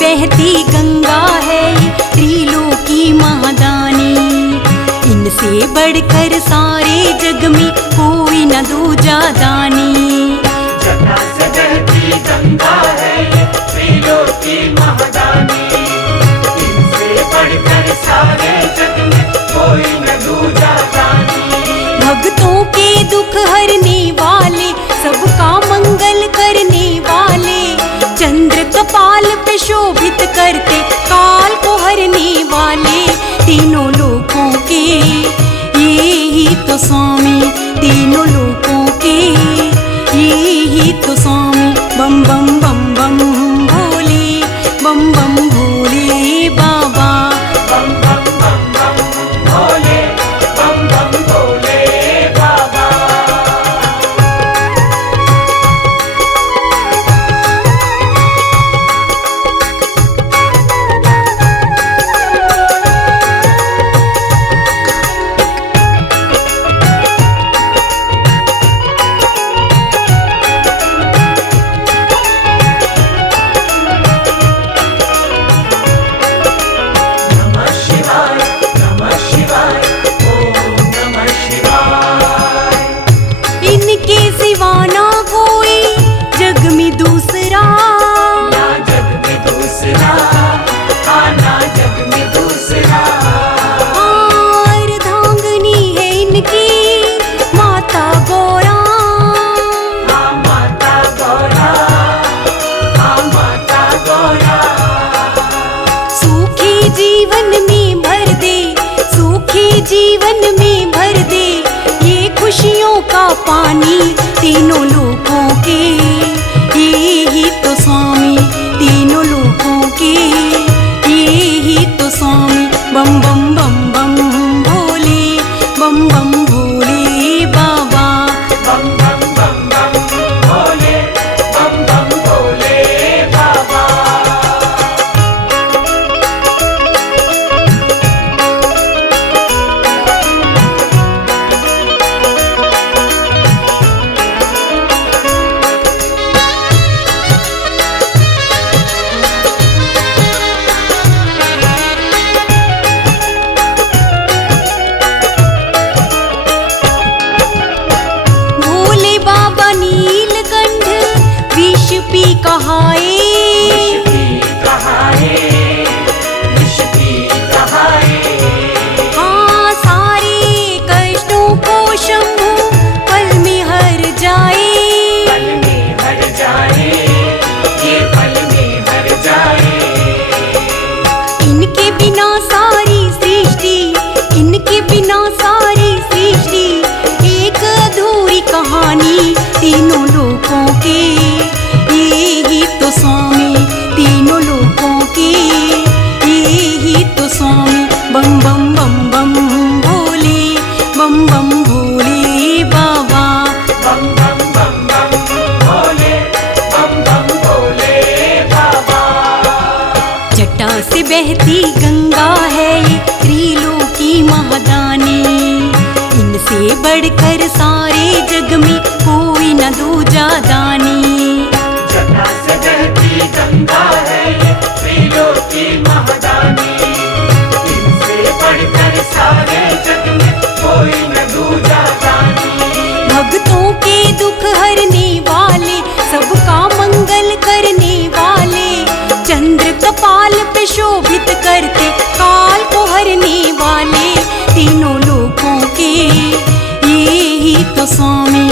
बहती गंगा है त्रिलोकी महादानी। इनसे बढ़कर सारे जग में कोई न दूजा दानी। जटा से बहती गंगा है ये त्रिलोकी महादानी। इनसे बढ़कर सारे जग में कोई न दूजा दानी। भक्तों के दुख हरने वाले, सबका मंगल करने वाले, चंद्र कपाल पे शोभित करते काल को हरने वाले, तीनों लोकों के ये ही तो स्वामी, तीनों लोकों के ये ही तो स्वामी। बम बम बम बम भोले, बम बम भोले बाबा। बम बम बम बम भोले, बम बम भोले बाबा। नमः शिवाय, नमः शिवाय, ओम नमः शिवाय। इनके सिवा ना कोई जग में दूसरा, ना जग में दूसरा, ना जग में दूसरा। अर्धांगिनी है इनकी माता गौरा। हाँ माता गौरा, हाँ माता गौरा। सूखी जीवन में भर दे, सूखी जीवन में भर दे, ये खुशियों का पानी, तीनों लोकों के ये ही तो स्वामी, तीनों लोकों के ये ही तो स्वामी। बम बम बम बम भोले, बम बम भोले बाबा। बम बम बम बम भोले, बम बम भोले बाबा। भोले बाबा नीलकंठ विष पी कहाए, विष पी कहाए, विष पी कहाए। हाँ सारे कष्टों को शंभु पल में हर जाए। पल में हर जाए, ये पल में हर जाए। इनके बिना सारी सृष्टि, इनके बिना सारी सृष्टि एक अधूरी कहानी, तीनों लोकों के ये ही तो स्वामी, तीनों लोकों के ये ही तो स्वामी। बम बम बम बम भोले, बम बम भोले बाबा। बम बम बम बम भोले, बम बम भोले बाबा। जटा से बहती गंगा है ये त्रिलोकी महादानी। इनसे बढ़कर सारे जग में कोई न दूजा दानी। जटा से बहती गंगा है ये त्रिलोकी महादानी। इनसे बढ़कर सारे जग में कोई न दूजा दानी। भक्तों के दुख हरने वाले, सबका मंगल करने वाले, चंद्र कपाल पे शोभित करते काल को हरने वाले, तीनों लोकों के ये ही तो स्वामी,